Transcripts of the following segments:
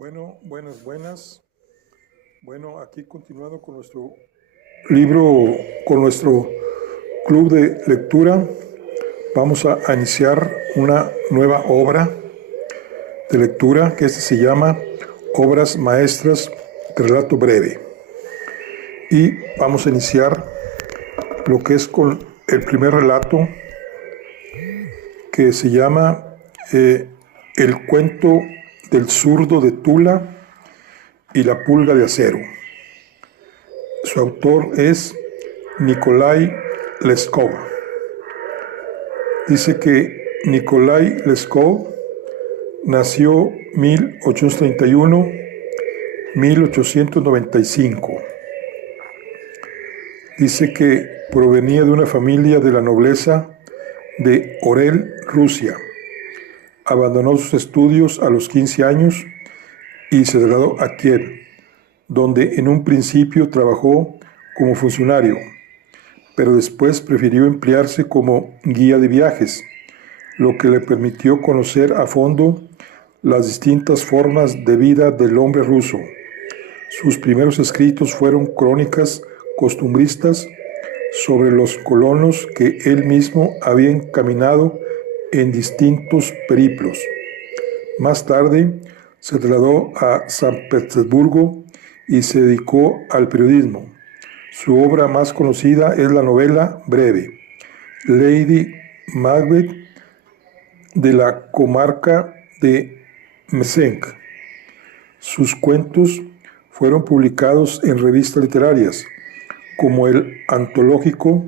Bueno, buenas. Bueno, aquí continuando con nuestro libro, con nuestro club de lectura, vamos a iniciar una nueva obra de lectura que se llama Obras Maestras de Relato Breve. Y vamos a iniciar lo que es con el primer relato, que se llama El cuento del zurdo de Tula y la pulga de acero. Su autor es Nikolai Leskov. Dice que Nikolai Leskov nació 1831-1895. Dice que provenía de una familia de la nobleza de Orel, Rusia. Abandonó sus estudios a los 15 años y se trasladó a Kiev, donde en un principio trabajó como funcionario, pero después prefirió emplearse como guía de viajes, lo que le permitió conocer a fondo las distintas formas de vida del hombre ruso. Sus primeros escritos fueron crónicas costumbristas sobre los colonos que él mismo había encaminado en distintos periplos. Más tarde se trasladó a San Petersburgo y se dedicó al periodismo. Su obra más conocida es la novela breve Lady Macbeth, de la comarca de Mzensk. Sus cuentos fueron publicados en revistas literarias como el antológico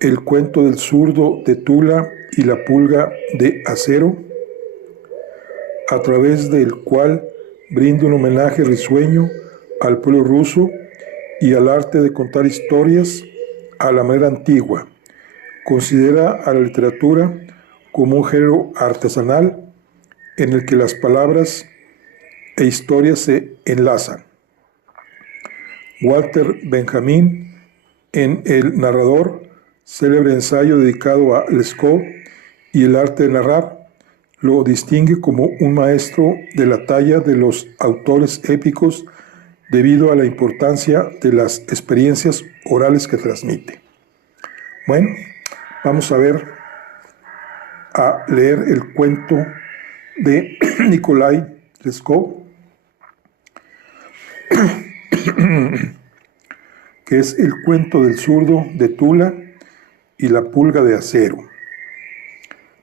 El cuento del zurdo de Tula y la pulga de acero, a través del cual brinda un homenaje risueño al pueblo ruso y al arte de contar historias a la manera antigua. Considera a la literatura como un género artesanal en el que las palabras e historias se enlazan. Walter Benjamin, en El narrador, célebre ensayo dedicado a Leskov y el arte de narrar, lo distingue como un maestro de la talla de los autores épicos debido a la importancia de las experiencias orales que transmite. Bueno, vamos a leer el cuento de Nikolai Leskov, que es El cuento del zurdo de Tula y la pulga de acero.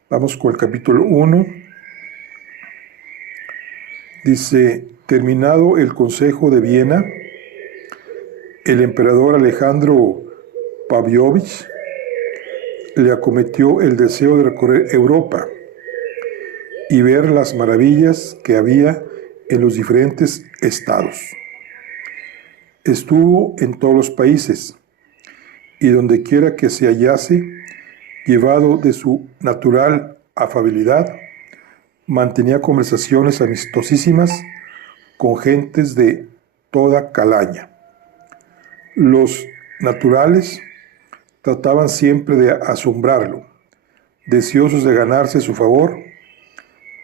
Vamos con el capítulo 1. Dice: terminado el Consejo de Viena, el emperador Alejandro Pavlovich le acometió el deseo de recorrer Europa y ver las maravillas que había en los diferentes estados. Estuvo en todos los países y donde quiera que se hallase, llevado de su natural afabilidad, mantenía conversaciones amistosísimas con gentes de toda calaña. Los naturales trataban siempre de asombrarlo, deseosos de ganarse su favor,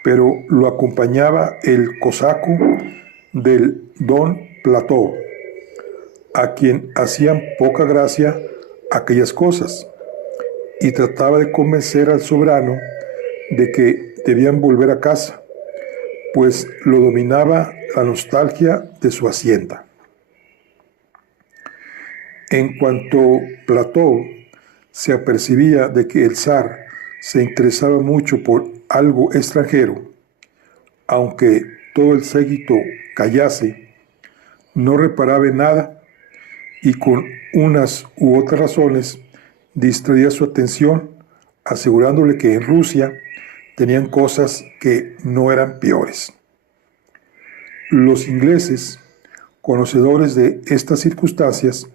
pero lo acompañaba el cosaco del Don Plató, a quien hacían poca gracia aquellas cosas, y trataba de convencer al soberano de que debían volver a casa, pues lo dominaba la nostalgia de su hacienda. En cuanto Plató se apercibía de que el zar se interesaba mucho por algo extranjero, aunque todo el séquito callase, no reparaba en nada y con unas u otras razones distraía su atención, asegurándole que en Rusia tenían cosas que no eran peores. Los ingleses, conocedores de estas circunstancias,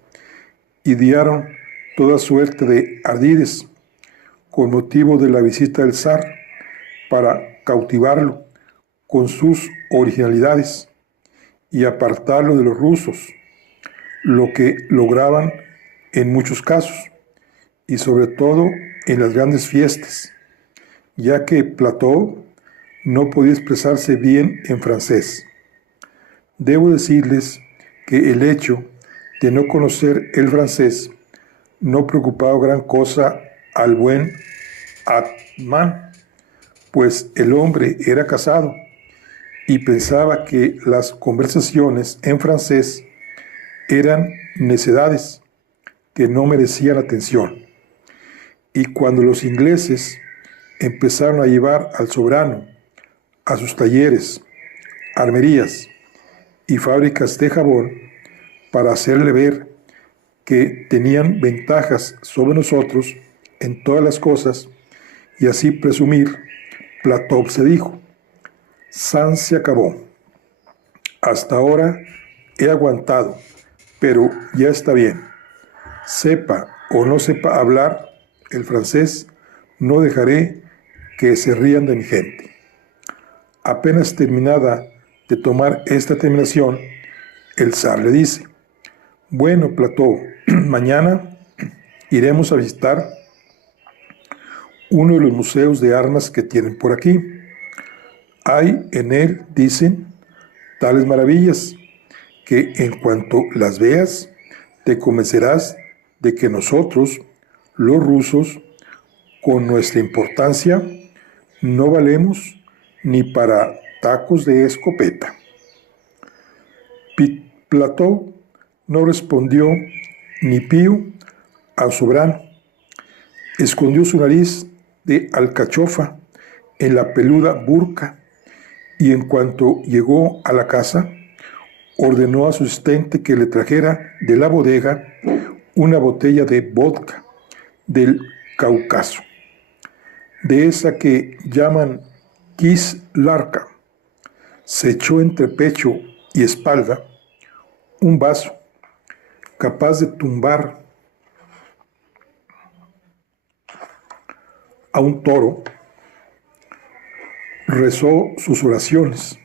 idearon toda suerte de ardides con motivo de la visita del zar para cautivarlo con sus originalidades y apartarlo de los rusos, lo que lograban en muchos casos y sobre todo en las grandes fiestas, ya que Platón no podía expresarse bien en francés. Debo decirles que el hecho de no conocer el francés no preocupaba gran cosa al buen Atman, pues el hombre era casado y pensaba que las conversaciones en francés eran necedades que no merecían atención. Y cuando los ingleses empezaron a llevar al soberano a sus talleres, armerías y fábricas de jabón para hacerle ver que tenían ventajas sobre nosotros en todas las cosas y así presumir, Platón se dijo: San se acabó. Hasta ahora he aguantado, pero ya está bien. Sepa o no sepa hablar el francés, no dejaré que se rían de mi gente. Apenas terminada de tomar esta terminación, el zar le dice: bueno, Platón, mañana iremos a visitar uno de los museos de armas que tienen por aquí. Hay en él, dicen, tales maravillas que en cuanto las veas, te convencerás de que nosotros, los rusos, con nuestra importancia, no valemos ni para tacos de escopeta. Platón no respondió ni pío al soberano. Escondió su nariz de alcachofa en la peluda burka y en cuanto llegó a la casa, ordenó a su asistente que le trajera de la bodega una botella de vodka del Cáucaso, de esa que llaman Kislarka. Se echó entre pecho y espalda un vaso capaz de tumbar a un toro, rezó sus oraciones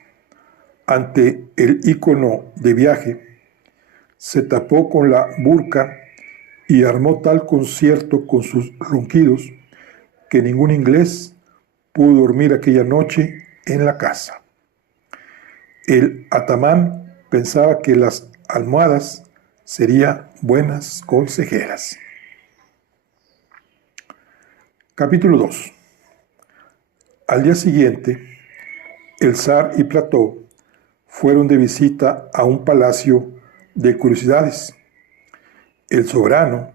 ante el ícono de viaje, se tapó con la burka y armó tal concierto con sus ronquidos que ningún inglés pudo dormir aquella noche en la casa. El atamán pensaba que las almohadas serían buenas consejeras. Capítulo 2. Al día siguiente, el zar y Platón fueron de visita a un palacio de curiosidades. El soberano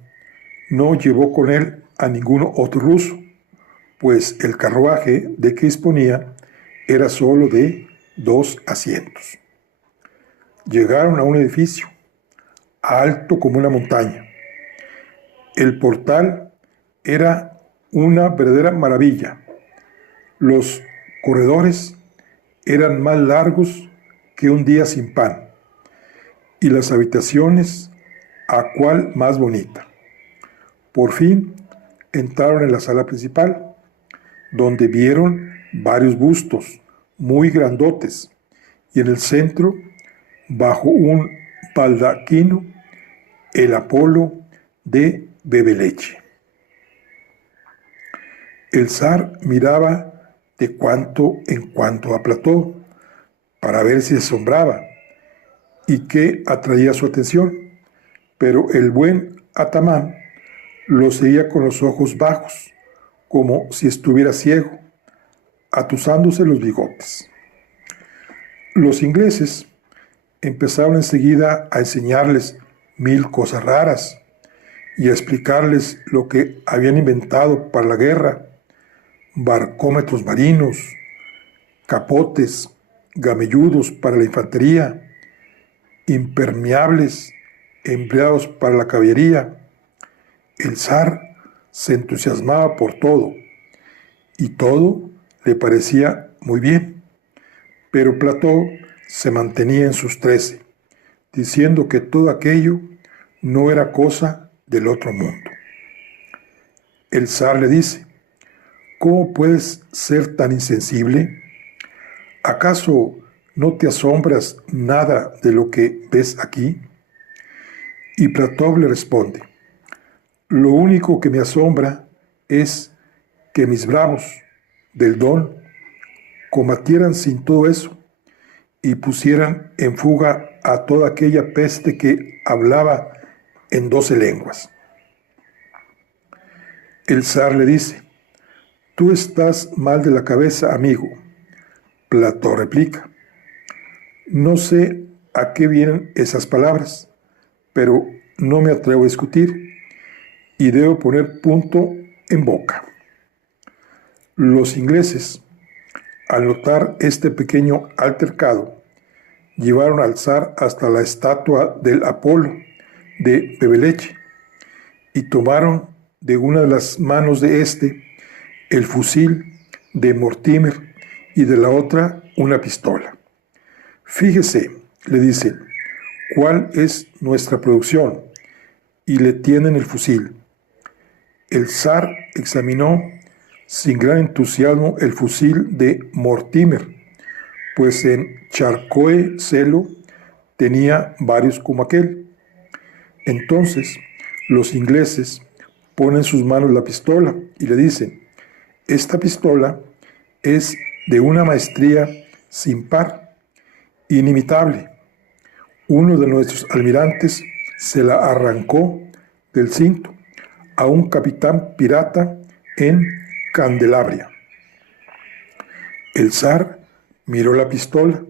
no llevó con él a ningún otro ruso, pues el carruaje de que disponía era solo de 2 asientos. Llegaron a un edificio, alto como una montaña. El portal era una verdadera maravilla. Los corredores eran más largos que un día sin pan, y las habitaciones a cual más bonita. Por fin entraron en la sala principal, donde vieron varios bustos muy grandotes, y en el centro, bajo un baldaquino, el Apolo de Bebeleche. El zar miraba de cuanto en cuanto a Platón para ver si se asombraba y qué atraía su atención, pero el buen atamán lo seguía con los ojos bajos, como si estuviera ciego, atusándose los bigotes. Los ingleses empezaron enseguida a enseñarles 1000 cosas raras y a explicarles lo que habían inventado para la guerra: barcómetros marinos, capotes, gamelludos para la infantería, impermeables empleados para la caballería. El zar se entusiasmaba por todo, y todo le parecía muy bien, pero Platón se mantenía en sus 13, diciendo que todo aquello no era cosa del otro mundo. El zar le dice: ¿cómo puedes ser tan insensible? ¿Acaso no te asombras nada de lo que ves aquí? Y Platón le responde: lo único que me asombra es que mis bravos del Don combatieran sin todo eso y pusieran en fuga a toda aquella peste que hablaba en 12 lenguas. El zar le dice: «Tú estás mal de la cabeza, amigo». Platón replica: «No sé a qué vienen esas palabras, pero no me atrevo a discutir y debo poner punto en boca». Los ingleses, al notar este pequeño altercado, llevaron al zar hasta la estatua del Apolo de Bebeleche y tomaron de una de las manos de éste el fusil de Mortimer y de la otra una pistola. «Fíjese», le dicen, «cuál es nuestra producción», y le tienen el fusil. El zar examinó sin gran entusiasmo el fusil de Mortimer, pues en Charcoe Celo tenía varios como aquel. Entonces los ingleses ponen en sus manos la pistola y le dicen: «Esta pistola es de una maestría sin par, inimitable. Uno de nuestros almirantes se la arrancó del cinto a un capitán pirata en Candelabria». El zar miró la pistola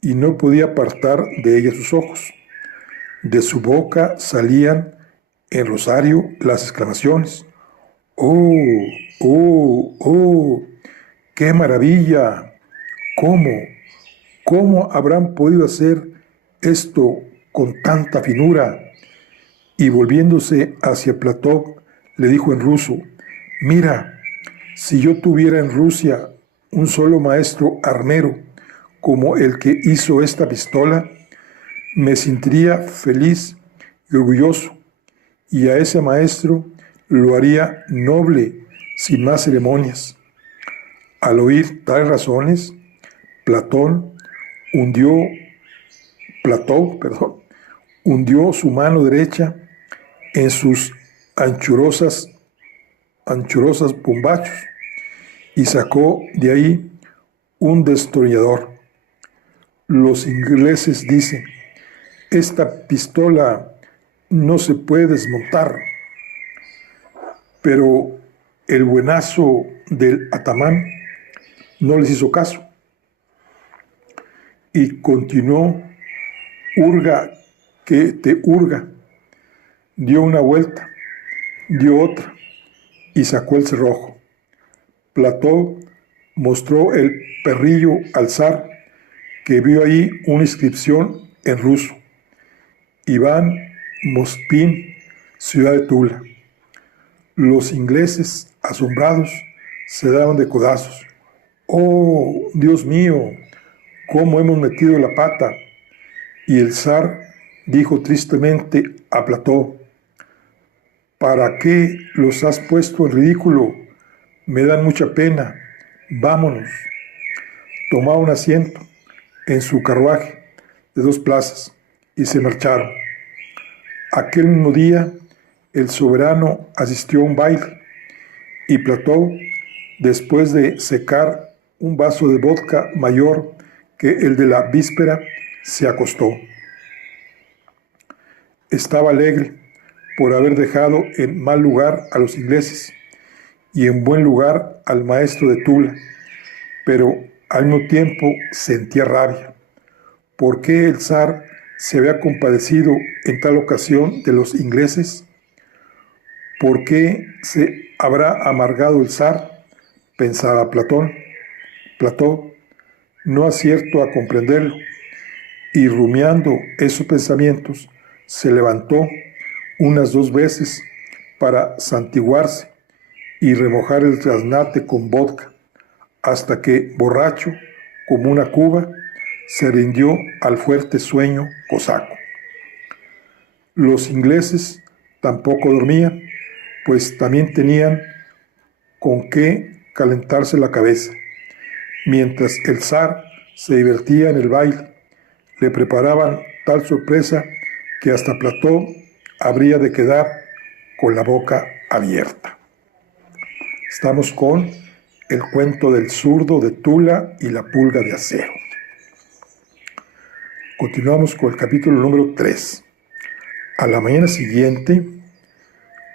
y no podía apartar de ella sus ojos. De su boca salían en rosario las exclamaciones: «¡Oh, oh, oh! ¡Qué maravilla! ¿Cómo habrán podido hacer esto con tanta finura?». Y volviéndose hacia Platón, le dijo en ruso: «Mira, si yo tuviera en Rusia un solo maestro armero como el que hizo esta pistola, me sentiría feliz y orgulloso, y a ese maestro lo haría noble sin más ceremonias». Al oír tales razones, Platón hundió su mano derecha en sus anchurosas bombachos y sacó de ahí un destornillador. Los ingleses dicen: «Esta pistola no se puede desmontar». Pero el buenazo del atamán no les hizo caso y continuó: «Hurga que te hurga». Dio una vuelta, dio otra y sacó el cerrojo. Platón mostró el perrillo al zar, que vio ahí una inscripción en ruso: «Iván Mospin, ciudad de Tula». Los ingleses, asombrados, se daban de codazos. «¡Oh, Dios mío! ¿Cómo hemos metido la pata?». Y el zar dijo tristemente a Platón: «¿Para qué los has puesto en ridículo? Me dan mucha pena. Vámonos». Tomó un asiento en su carruaje de 2 plazas y se marcharon. Aquel mismo día, el soberano asistió a un baile y Platón, después de secar un vaso de vodka mayor que el de la víspera, se acostó. Estaba alegre por haber dejado en mal lugar a los ingleses y en buen lugar al maestro de Tula, pero al mismo tiempo sentía rabia. ¿Por qué el zar se había compadecido en tal ocasión de los ingleses? ¿Por qué se habrá amargado el zar?, pensaba Platón. Platón no acierto a comprenderlo, y rumiando esos pensamientos, se levantó unas 2 veces para santiguarse y remojar el trasnate con vodka, hasta que, borracho como una cuba, se rindió al fuerte sueño cosaco. Los ingleses tampoco dormían, pues también tenían con qué calentarse la cabeza. Mientras el zar se divertía en el baile, le preparaban tal sorpresa que hasta Platón habría de quedar con la boca abierta. Estamos con el cuento del zurdo de Tula y la pulga de acero. Continuamos con el capítulo número 3. A la mañana siguiente,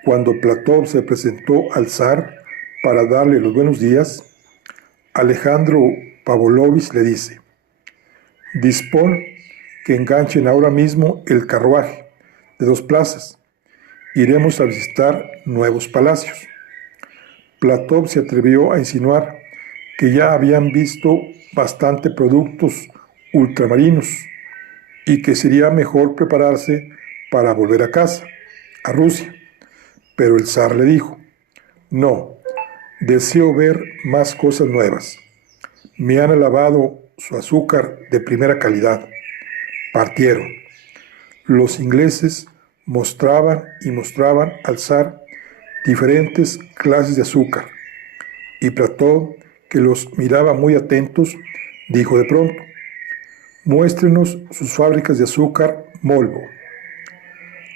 cuando Platón se presentó al zar para darle los buenos días, Alejandro Pavlovich le dice: dispón que enganchen ahora mismo el carruaje de 2 plazas. Iremos a visitar nuevos palacios. Platón se atrevió a insinuar que ya habían visto bastante productos ultramarinos y que sería mejor prepararse para volver a casa, a Rusia. Pero el zar le dijo: no, deseo ver más cosas nuevas. Me han alabado su azúcar de primera calidad. Partieron. Los ingleses mostraban y mostraban al zar diferentes clases de azúcar, y Platón, que los miraba muy atentos, dijo de pronto: muéstrenos sus fábricas de azúcar Molvo.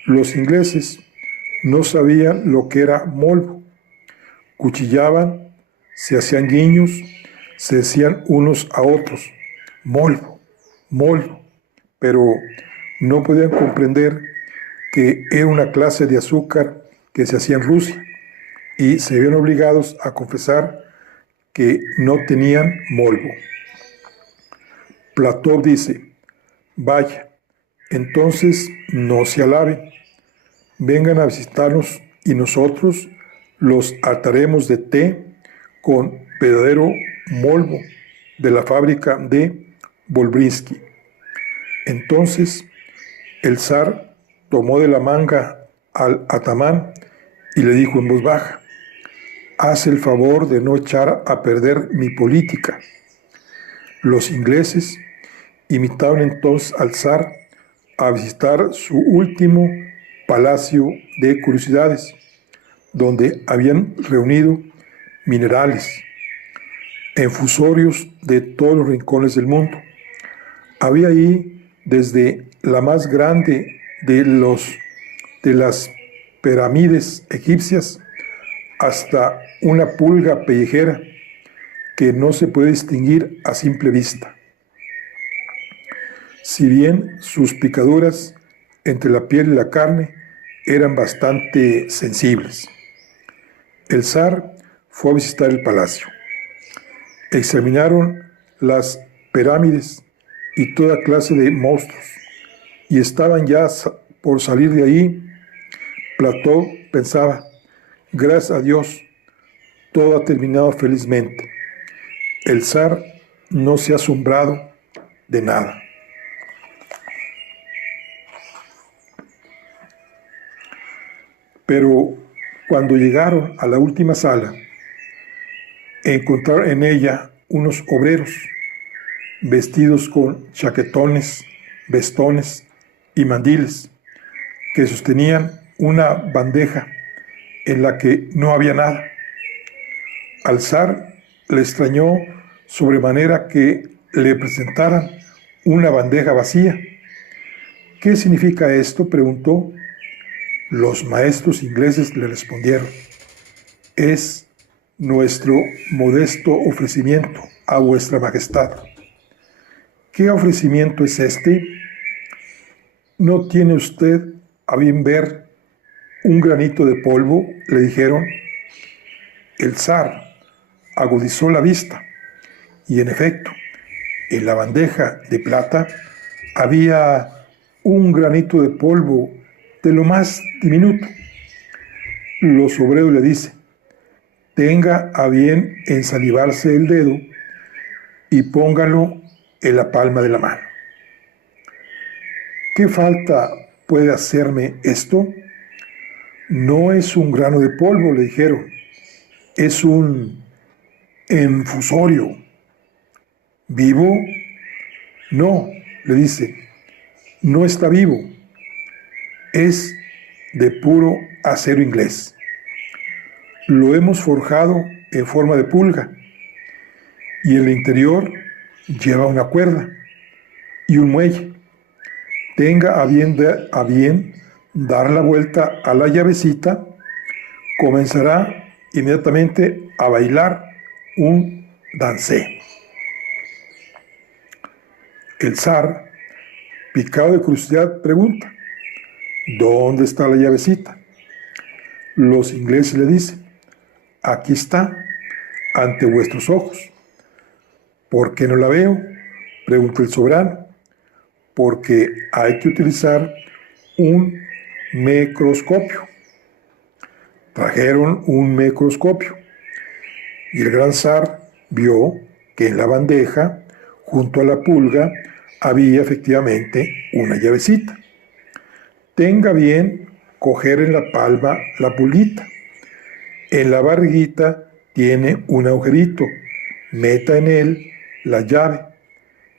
Los ingleses no sabían lo que era Molvo. Cuchillaban, se hacían guiños, se decían unos a otros: Molvo, Molvo, pero no podían comprender que era una clase de azúcar que se hacía en Rusia, y se vieron obligados a confesar que no tenían Molvo. Platón dice: vaya, entonces no se alaben, vengan a visitarnos y nosotros los hartaremos de té con verdadero Molvo de la fábrica de Volbrinsky. Entonces el zar tomó de la manga al atamán y le dijo en voz baja: haz el favor de no echar a perder mi política. Los ingleses invitaron entonces al zar a visitar su último palacio de curiosidades, donde habían reunido minerales, infusorios de todos los rincones del mundo. Había ahí desde la más grande de las pirámides egipcias hasta una pulga pellejera que no se puede distinguir a simple vista. Si bien sus picaduras entre la piel y la carne eran bastante sensibles. El zar fue a visitar el palacio. Examinaron las pirámides y toda clase de monstruos, y estaban ya por salir de ahí. Platón pensaba: gracias a Dios, todo ha terminado felizmente. El zar no se ha asombrado de nada. Pero cuando llegaron a la última sala, encontraron en ella unos obreros vestidos con chaquetones, vestones y mandiles, que sostenían una bandeja en la que no había nada. Al zar le extrañó sobremanera que le presentaran una bandeja vacía. ¿Qué significa esto?, preguntó. Los maestros ingleses le respondieron: es nuestro modesto ofrecimiento a vuestra majestad. ¿Qué ofrecimiento es este? ¿No tiene usted a bien ver un granito de polvo?, le dijeron. El zar agudizó la vista, y en efecto, en la bandeja de plata había un granito de polvo de lo más diminuto. Los obreros le dicen: tenga a bien ensalivarse el dedo y póngalo en la palma de la mano. ¿Qué falta puede hacerme esto? No es un grano de polvo, le dijeron, es un infusorio. ¿Vivo? No, le dice, no está vivo. Es de puro acero inglés. Lo hemos forjado en forma de pulga, y el interior lleva una cuerda y un muelle. Tenga a bien dar la vuelta a la llavecita, comenzará inmediatamente a bailar un dancé. El zar Picado de curiosidad, pregunta: ¿dónde está la llavecita? Los ingleses le dicen: aquí está, ante vuestros ojos. ¿Por qué no la veo?, pregunta el soberano. Porque hay que utilizar un microscopio. Trajeron un microscopio y el gran zar vio que en la bandeja, junto a la pulga, había efectivamente una llavecita. Tenga bien coger en la palma la pulguita. En la barriguita tiene un agujerito. Meta en él la llave.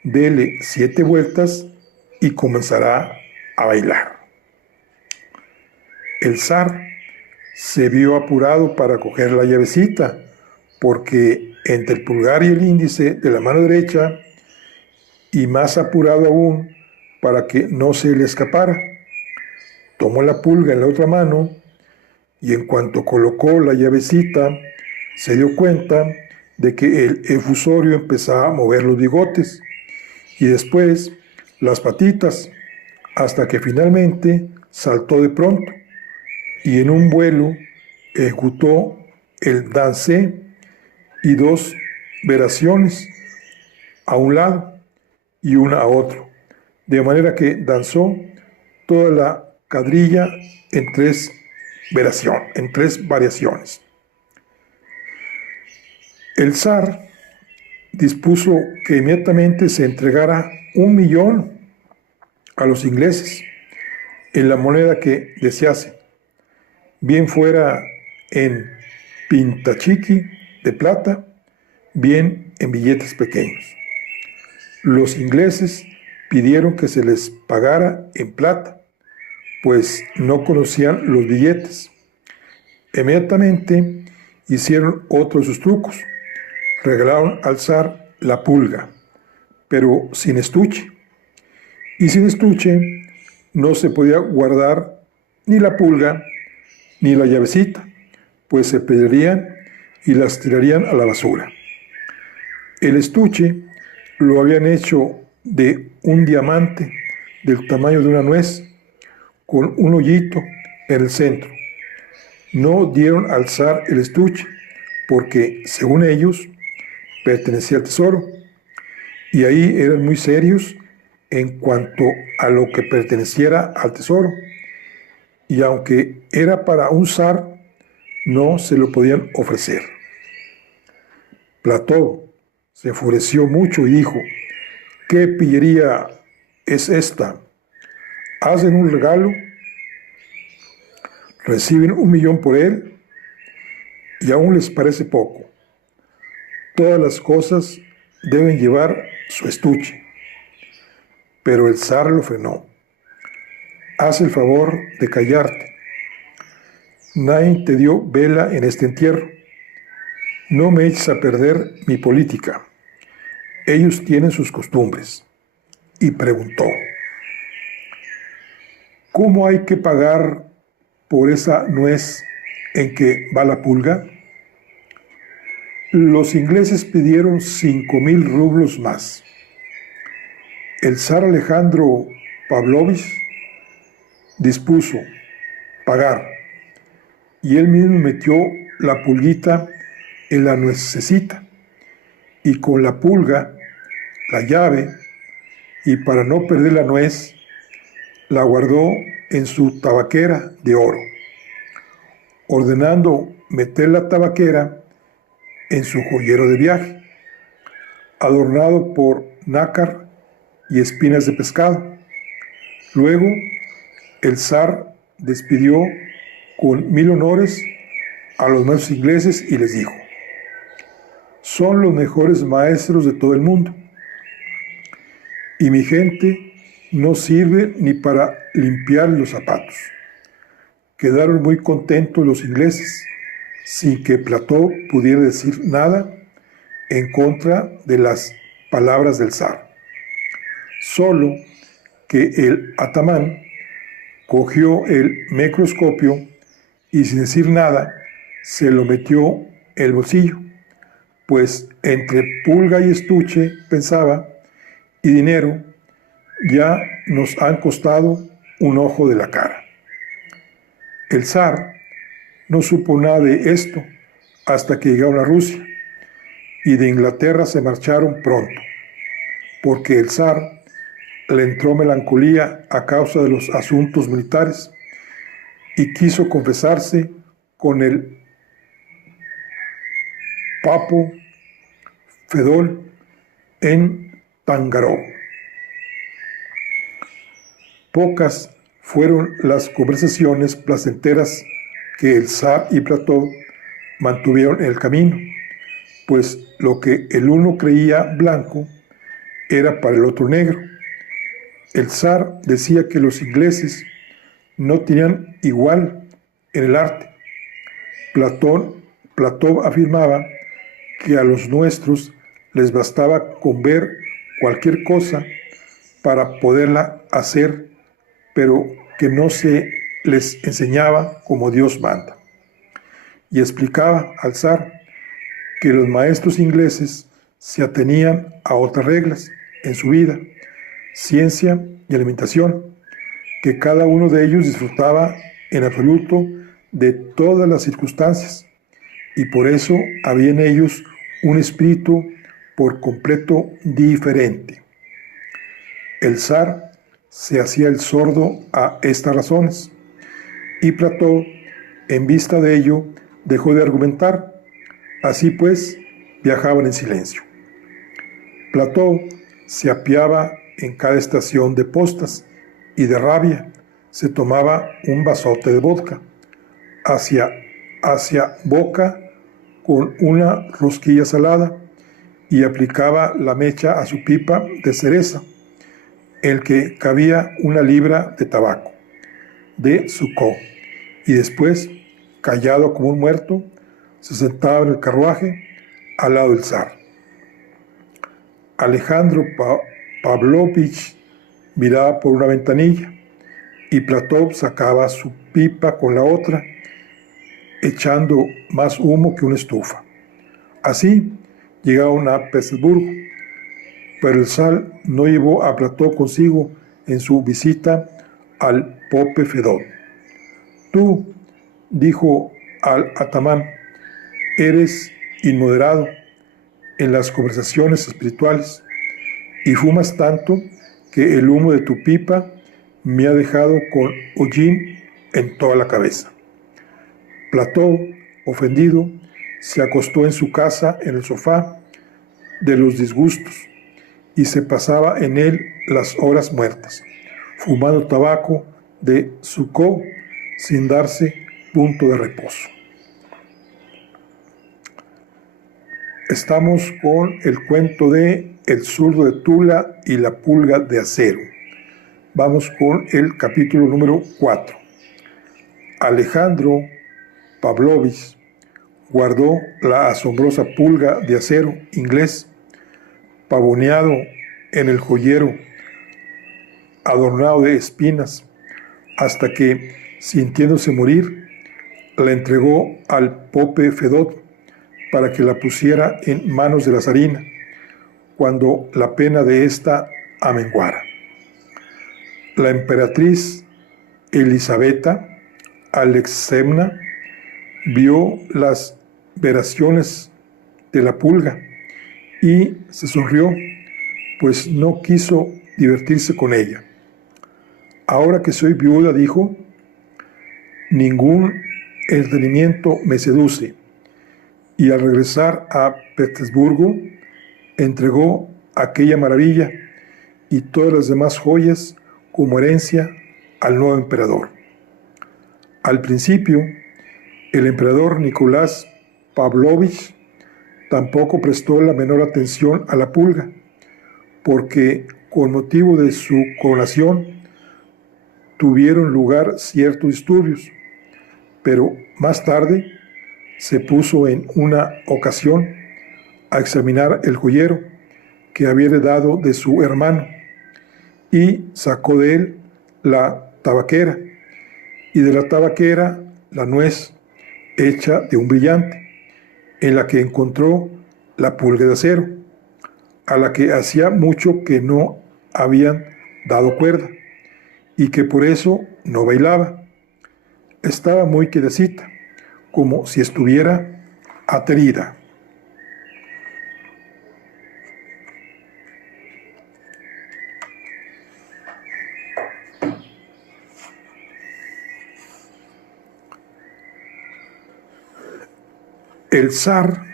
Dele 7 vueltas y comenzará a bailar. El zar se vio apurado para coger la llavecita, porque entre el pulgar y el índice de la mano derecha, y más apurado aún para que no se le escapara, tomó la pulga en la otra mano y en cuanto colocó la llavecita, se dio cuenta de que el efusorio empezaba a mover los bigotes y después las patitas, hasta que finalmente saltó de pronto y en un vuelo ejecutó el dancé y 2 veraciones a un lado y una a otro, de manera que danzó toda la cuadrilla en 3 variaciones. El zar dispuso que inmediatamente se entregara 1.000.000 a los ingleses en la moneda que desease, bien fuera en pintachiqui de plata, bien en billetes pequeños. Los ingleses pidieron que se les pagara en plata, pues no conocían los billetes. Inmediatamente hicieron otro de sus trucos. Regalaron al zar la pulga, pero sin estuche. Y sin estuche no se podía guardar ni la pulga ni la llavecita, pues se perderían y las tirarían a la basura. El estuche lo habían hecho de un diamante del tamaño de una nuez, con un hoyito en el centro. No dieron al zar el estuche, porque, según ellos, pertenecía al tesoro, y ahí eran muy serios en cuanto a lo que perteneciera al tesoro, y aunque era para un zar, no se lo podían ofrecer. Platón se enfureció mucho y dijo: ¿qué pillería es esta? Hacen un regalo, reciben 1.000.000 por él y aún les parece poco. Todas las cosas deben llevar su estuche. Pero el zar lo frenó. Haz el favor de callarte. Nadie te dio vela en este entierro. No me eches a perder mi política. Ellos tienen sus costumbres. Y preguntó: ¿cómo hay que pagar por esa nuez en que va la pulga? Los ingleses pidieron 5.000 rublos más. El zar Alejandro Pavlovich dispuso pagar, y él mismo metió la pulguita en la nuececita, y con la pulga, la llave, y para no perder la nuez, la guardó en su tabaquera de oro, ordenando meter la tabaquera en su joyero de viaje, adornado por nácar y espinas de pescado. Luego, el zar despidió con 1.000 honores a los maestros ingleses y les dijo: son los mejores maestros de todo el mundo, y mi gente no sirve ni para limpiar los zapatos. Quedaron muy contentos los ingleses, sin que Platón pudiera decir nada en contra de las palabras del zar. Solo que el atamán cogió el microscopio y, sin decir nada, se lo metió en el bolsillo, pues entre pulga y estuche, pensaba, y dinero, ya nos han costado un ojo de la cara. El zar no supo nada de esto hasta que llegaron a Rusia, y de Inglaterra se marcharon pronto, porque el zar le entró melancolía a causa de los asuntos militares y quiso confesarse con el Papo Fedol en Tangaró. Pocas fueron las conversaciones placenteras que el zar y Platón mantuvieron en el camino, pues lo que el uno creía blanco era para el otro negro. El zar decía que los ingleses no tenían igual en el arte. Platón afirmaba que a los nuestros les bastaba con ver cualquier cosa para poderla hacer, pero que no se les enseñaba como Dios manda. Y explicaba al zar que los maestros ingleses se atenían a otras reglas en su vida, ciencia y alimentación, que cada uno de ellos disfrutaba en absoluto de todas las circunstancias, y por eso había en ellos un espíritu por completo diferente. El zar se hacía el sordo a estas razones, y Platón, en vista de ello, dejó de argumentar. Así pues, viajaban en silencio. Platón se apeaba en cada estación de postas y de rabia se tomaba un vasote de vodka hacia boca con una rosquilla salada y aplicaba la mecha a su pipa de cereza, en el que cabía una libra de tabaco de Sucó, y después, callado como un muerto, se sentaba en el carruaje al lado del zar. Alejandro Pavlovich miraba por una ventanilla y Platón sacaba su pipa con la otra, echando más humo que una estufa. Así llegaron a Petersburgo, pero el zar no llevó a Platón consigo en su visita al Pope Fedot. Tú, dijo al atamán, eres inmoderado en las conversaciones espirituales y fumas tanto que el humo de tu pipa me ha dejado con hollín en toda la cabeza. Platón, ofendido, se acostó en su casa en el sofá de los disgustos y se pasaba en él las horas muertas, fumando tabaco de Sucó sin darse punto de reposo. Estamos con el cuento de El zurdo de Tula y la pulga de acero. Vamos con el capítulo número 4. Alejandro Pavlovich guardó la asombrosa pulga de acero inglés, pavoneado en el joyero, adornado de espinas, hasta que, sintiéndose morir, la entregó al Pope Fedot para que la pusiera en manos de la zarina, cuando la pena de ésta amenguara. La emperatriz Elisabetta Alexeyevna vio las veraciones de la pulga y se sonrió, pues no quiso divertirse con ella. Ahora que soy viuda, dijo, ningún entretenimiento me seduce, y al regresar a Petersburgo entregó aquella maravilla y todas las demás joyas como herencia al nuevo emperador. Al principio, el emperador Nicolás Pavlovich tampoco prestó la menor atención a la pulga, porque con motivo de su coronación tuvieron lugar ciertos disturbios, pero más tarde se puso en una ocasión a examinar el joyero que había heredado de su hermano y sacó de él la tabaquera y de la tabaquera la nuez hecha de un brillante, en la que encontró la pulga de acero, a la que hacía mucho que no habían dado cuerda y que por eso no bailaba. Estaba muy quietecita, como si estuviera aterida. El zar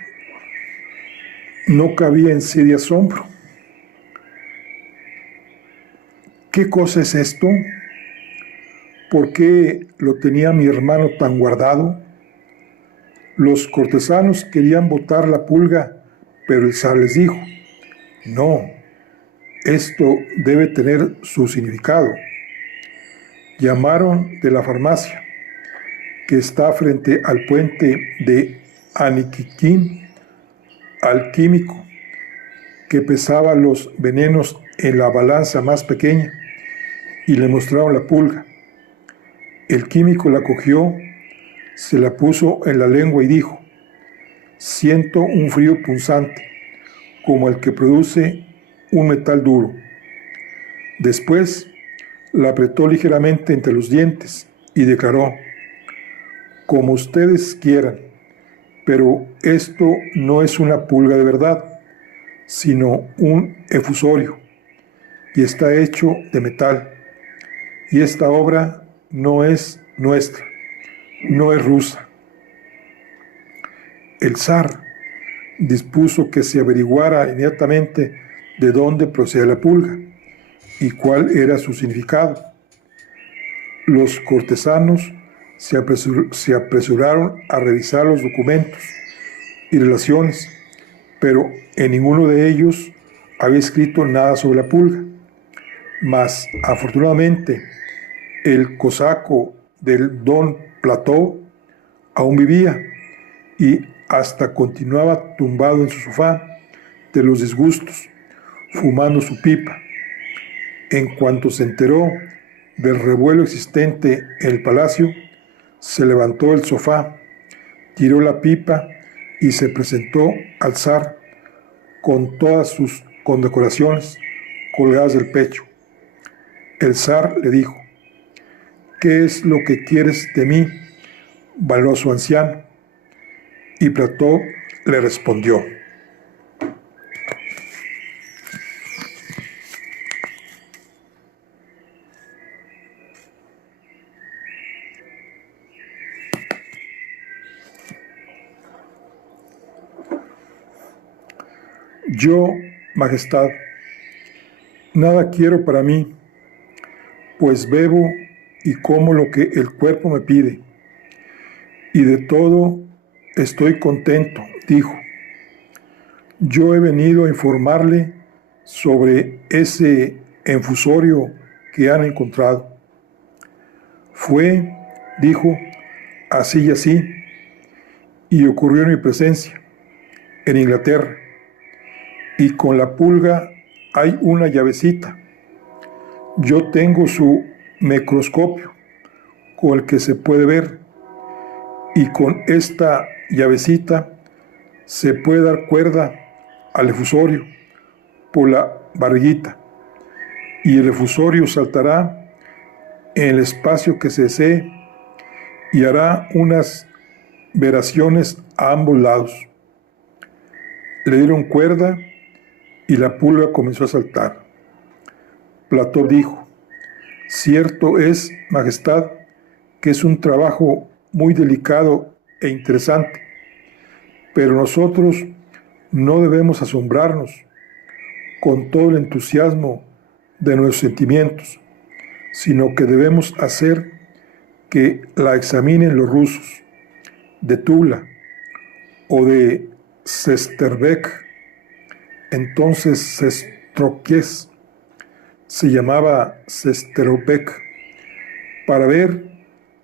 no cabía en sí de asombro. ¿Qué cosa es esto? ¿Por qué lo tenía mi hermano tan guardado? Los cortesanos querían botar la pulga, pero el zar les dijo: no, esto debe tener su significado. Llamaron de la farmacia, que está frente al puente de Aniquiquín, al químico que pesaba los venenos en la balanza más pequeña, y le mostraron la pulga. El químico la cogió, se la puso en la lengua y dijo: siento un frío punzante, como el que produce un metal duro. Después la apretó ligeramente entre los dientes y declaró: como ustedes quieran, pero esto no es una pulga de verdad, sino un efusorio, y está hecho de metal. Y esta obra no es nuestra, no es rusa. El zar dispuso que se averiguara inmediatamente de dónde procede la pulga y cuál era su significado. Los cortesanos se apresuraron a revisar los documentos y relaciones, pero en ninguno de ellos había escrito nada sobre la pulga. Mas, afortunadamente, el cosaco del don Plató aún vivía y hasta continuaba tumbado en su sofá de los disgustos, fumando su pipa. En cuanto se enteró del revuelo existente en el palacio, se levantó del sofá, tiró la pipa y se presentó al zar con todas sus condecoraciones colgadas del pecho. El zar le dijo: ¿qué es lo que quieres de mí, valeroso anciano? Y Platón le respondió: yo, majestad, nada quiero para mí, pues bebo y como lo que el cuerpo me pide, y de todo estoy contento, dijo. Yo he venido a informarle sobre ese infusorio que han encontrado. Fue, dijo, así y así, y ocurrió en mi presencia, en Inglaterra, y con la pulga hay una llavecita. Yo tengo su microscopio con el que se puede ver, y con esta llavecita se puede dar cuerda al efusorio por la barriguita, y el efusorio saltará en el espacio que se desee y hará unas veraciones a ambos lados. Le dieron cuerda y la pulga comenzó a saltar. Platón dijo: cierto es, majestad, que es un trabajo muy delicado e interesante, pero nosotros no debemos asombrarnos con todo el entusiasmo de nuestros sentimientos, sino que debemos hacer que la examinen los rusos de Tula o de Sesterbek. Entonces Sestroquies se llamaba Sesterbek, para ver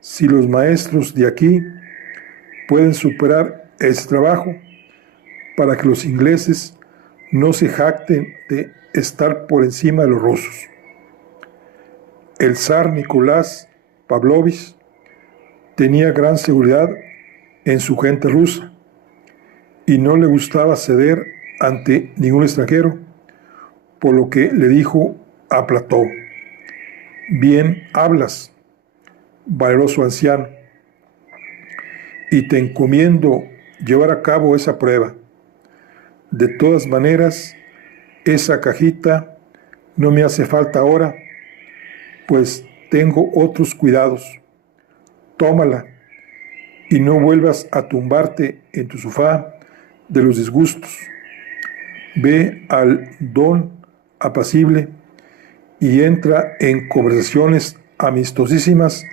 si los maestros de aquí pueden superar ese trabajo, para que los ingleses no se jacten de estar por encima de los rusos. El zar Nicolás Pavlovich tenía gran seguridad en su gente rusa y no le gustaba ceder ante ningún extranjero, por lo que le dijo a Platón: Bien hablas, valeroso anciano, y te encomiendo llevar a cabo esa prueba. De todas maneras, esa cajita no me hace falta ahora, pues tengo otros cuidados. Tómala y no vuelvas a tumbarte en tu sofá de los disgustos. Ve al don apacible y entra en conversaciones amistosísimas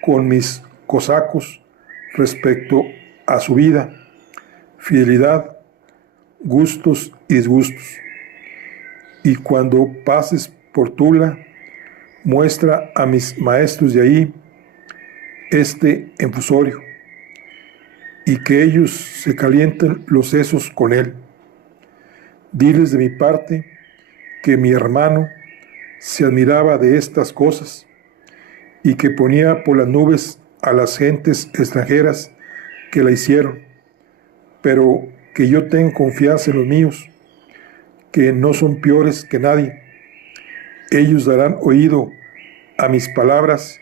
con mis cosacos respecto a su vida, fidelidad, gustos y disgustos. Y cuando pases por Tula, muestra a mis maestros de ahí este infusorio, y que ellos se calienten los sesos con él. Diles de mi parte que mi hermano se admiraba de estas cosas y que ponía por las nubes a las gentes extranjeras que la hicieron, pero que yo tengo confianza en los míos, que no son peores que nadie. Ellos darán oído a mis palabras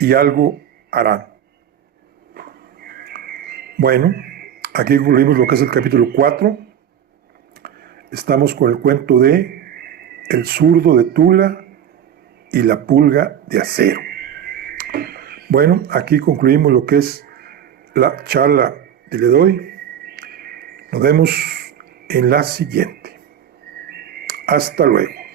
y algo harán. Bueno, aquí concluimos lo que es el capítulo 4. Estamos con el cuento de El zurdo de Tula y la pulga de acero. Bueno, aquí concluimos lo que es la charla de Ledoy. Nos vemos en la siguiente. Hasta luego.